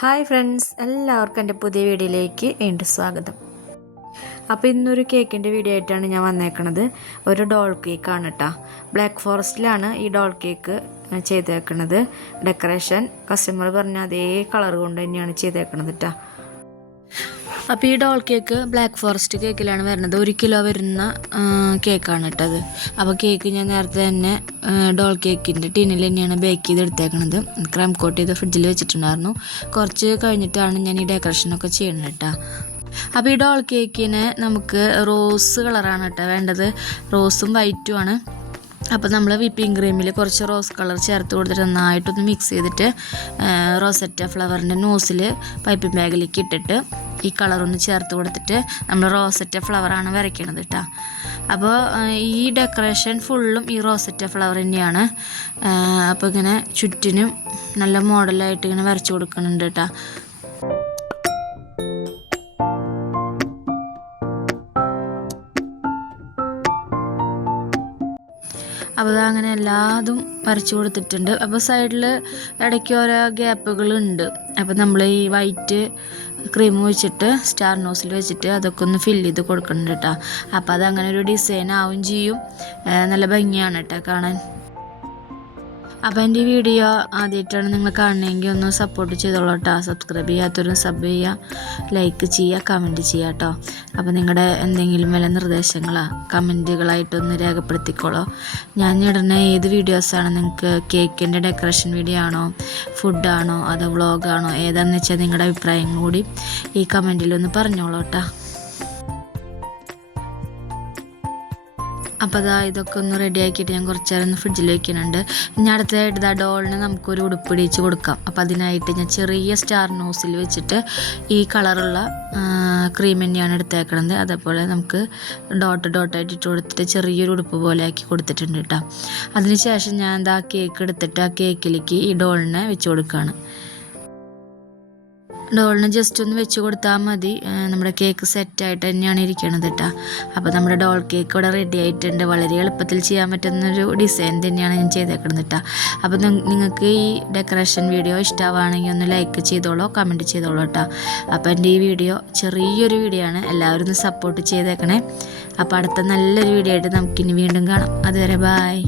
Hi friends എല്ലാവർക്കും എന്റെ പുതിയ വീഡിയോയിലേക്ക് വീണ്ടും സ്വാഗതം. അപ്പോൾ ഇന്നൊരു കേക്കിന്റെ വീഡിയോ ആയിട്ടാണ് ഞാൻ വന്നേക്കണത്. ഒരു ഡോൾ കേക്കാണ് കേട്ടോ ബ്ലാക്ക് ഫോറസ്റ്റിലാണ് ഈ ഡോൾ കേക്ക് ചെയ്തേക്കണത്. ഡെക്കറേഷൻ കസ്റ്റമർ പറഞ്ഞ അതേ കളർ കൊണ്ട് തന്നെയാണ് ചെയ്തേക്കണത് കേട്ടോ അപ്പോൾ ഈ ഡോൾ കേക്ക് ബ്ലാക്ക് ഫോറസ്റ്റ് കേക്കിലാണ് വരുന്നത്. ഒരു കിലോ വരുന്ന കേക്കാണ് ഇട്ടത്. അപ്പോൾ കേക്ക് ഞാൻ നേരത്തെ തന്നെ ഡോൾ കേക്കിന്റെ ടിന്നിൽ തന്നെയാണ് ബേക്ക് ചെയ്ത് എടുത്തേക്കണത് ക്രം കോട്ട് ചെയ്ത് ഫ്രിഡ്ജിൽ വെച്ചിട്ടുണ്ടായിരുന്നു. കുറച്ച് കഴിഞ്ഞിട്ടാണ് ഞാൻ ഈ ഡെക്കറേഷനൊക്കെ ചെയ്യണത് കേട്ടോ. അപ്പോൾ ഈ ഡോൾ കേക്കിന് നമുക്ക് റോസ് കളറാണ് കേട്ടോ വേണ്ടത്. റോസും വൈറ്റും ആണ്. അപ്പോൾ നമ്മൾ വിപ്പിംഗ് ക്രീമിൽ കുറച്ച് റോസ് കളർ ചേർത്ത് കൊടുത്തിട്ട് നന്നായിട്ടൊന്ന് മിക്സ് ചെയ്തിട്ട് റോസറ്റ ഫ്ലവറിന്റെ നോസിൽ പൈപ്പിംഗ് ബാഗിലേക്ക് ഇട്ടിട്ട് ഈ കളറൊന്ന് ചേർത്ത് കൊടുത്തിട്ട് നമ്മൾ റോസറ്റ ഫ്ലവറാണ് വരയ്ക്കണത് കേട്ടോ അപ്പോൾ ഈ ഡെക്കറേഷൻ ഫുള്ളും ഈ റോസറ്റ ഫ്ലവർ തന്നെയാണ്. അപ്പോൾ ഇങ്ങനെ ചുറ്റിനും നല്ല മോഡലായിട്ട് ഇങ്ങനെ വരച്ച് കൊടുക്കുന്നുണ്ട് കേട്ടോ അപ്പോൾ അങ്ങനെ എല്ലാതും വരച്ചു കൊടുത്തിട്ടുണ്ട്. അപ്പോൾ സൈഡിൽ ഇടയ്ക്ക് ഓരോ ഗ്യാപ്പുകളുണ്ട് അപ്പോൾ നമ്മൾ ഈ വൈറ്റ് ക്രീം വെച്ചിട്ട് സ്റ്റാർ നോസിൽ വെച്ചിട്ട് അതൊക്കെ ഒന്ന് ഫില്ല് ചെയ്ത് കൊടുക്കുന്നുണ്ട് കേട്ടോ അപ്പോൾ അതങ്ങനെ ഒരു ഡിസൈൻ ആവും ചെയ്യും. നല്ല ഭംഗിയാണ് കേട്ടോ കാണാൻ. അപ്പോൾ എന്റെ വീഡിയോ ആദ്യമായിട്ടാണ് നിങ്ങൾ കാണണമെങ്കിൽ ഒന്ന് സപ്പോർട്ട് ചെയ്തോളൂ കേട്ടോ സബ്സ്ക്രൈബ് ചെയ്യാത്തവരും സബ് ചെയ്യുക ലൈക്ക് ചെയ്യുക കമന്റ് ചെയ്യുക കേട്ടോ അപ്പോൾ നിങ്ങളുടെ എന്തെങ്കിലും വില നിർദ്ദേശങ്ങളോ കമന്റുകളായിട്ടൊന്ന് രേഖപ്പെടുത്തിക്കോളോ. ഞാൻ ഇടുന്ന ഏത് വീഡിയോസാണ് നിങ്ങൾക്ക് കേക്കിന്റെ ഡെക്കറേഷൻ വീഡിയോ ആണോ ഫുഡാണോ അതോ വ്ളോഗാണോ ഏതാണെന്ന് വെച്ചാൽ നിങ്ങളുടെ അഭിപ്രായം കൂടി ഈ കമന്റിലൊന്ന് പറഞ്ഞോളൂ കേട്ടോ അപ്പോൾ അതാ ഇതൊക്കെ ഒന്ന് റെഡി ആക്കിയിട്ട് ഞാൻ കുറച്ച് നേരം ഒന്ന് ഫ്രിഡ്ജിൽ വെക്കുന്നുണ്ട്. ഇനി അടുത്തതായിട്ട് ഇതാ ഡോളിന് നമുക്കൊരു ഉടുപ്പ് ഇടിച്ച് കൊടുക്കാം. അപ്പോൾ അതിനായിട്ട് ഞാൻ ചെറിയ സ്റ്റാർ നോസിൽ വെച്ചിട്ട് ഈ കളറുള്ള ക്രീം തന്നെയാണ് എടുത്തേക്കണത്. അതേപോലെ നമുക്ക് ഡോട്ട് ഡോട്ടായിട്ട് ഇട്ട് കൊടുത്തിട്ട് ചെറിയൊരു ഉടുപ്പ് പോലെ ആക്കി കൊടുത്തിട്ടുണ്ട് കേട്ടോ അതിനുശേഷം ഞാൻ എന്താ കേക്ക് എടുത്തിട്ട് ആ കേക്കിലേക്ക് ഈ ഡോളിനെ വെച്ച് കൊടുക്കുകയാണ് ഡോളിന് ജസ്റ്റ് ഒന്ന് വെച്ച് കൊടുത്താൽ മതി. നമ്മുടെ കേക്ക് സെറ്റായിട്ട് തന്നെയാണ് ഇരിക്കണത് കേട്ടോ അപ്പോൾ നമ്മുടെ ഡോൾ കേക്ക് ഇവിടെ റെഡി ആയിട്ടുണ്ട്. വളരെ എളുപ്പത്തിൽ ചെയ്യാൻ പറ്റുന്നൊരു ഡിസൈൻ തന്നെയാണ് ഞാൻ ചെയ്തേക്കുന്നത് കേട്ടോ അപ്പോൾ നിങ്ങൾക്ക് ഈ ഡെക്കറേഷൻ വീഡിയോ ഇഷ്ടമാണെങ്കിൽ ഒന്ന് ലൈക്ക് ചെയ്തോളൂ കമന്റ് ചെയ്തോളൂ കേട്ടോ അപ്പോൾ എന്റെ ഈ വീഡിയോ ചെറിയൊരു വീഡിയോ ആണ്. എല്ലാവരും സപ്പോർട്ട് ചെയ്തേക്കണേ. അപ്പോൾ അടുത്ത നല്ലൊരു വീഡിയോ ആയിട്ട് നമുക്കിനി വീണ്ടും കാണാം. അതുവരെ ബായ്